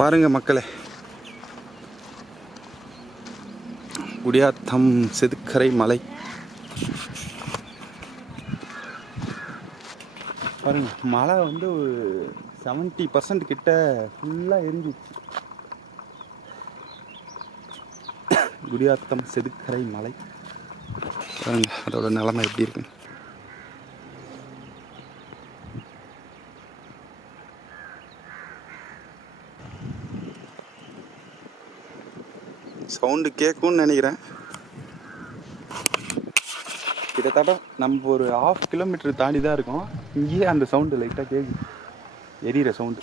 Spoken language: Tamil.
பாருங்க மக்களே, குடியாத்தம் செதுக்கரை மலை பாருங்க. மழை வந்து 70% கிட்ட ஃபுல்லாக எரிஞ்சிச்சு. குடியாத்தம் செதுக்கரை மலை பாருங்க, அதோட நிலைமை எப்படி இருக்கு. சவுண்டு கேட்கும்னு நினைக்கிறேன். கிட்டத்தட்ட நம்ம ஒரு 1/2 கிலோமீட்டர் தாண்டி தான் இருக்கோம். இங்கேயே அந்த சவுண்டு லைட்டாக கேட்குது, எரியிற சவுண்டு.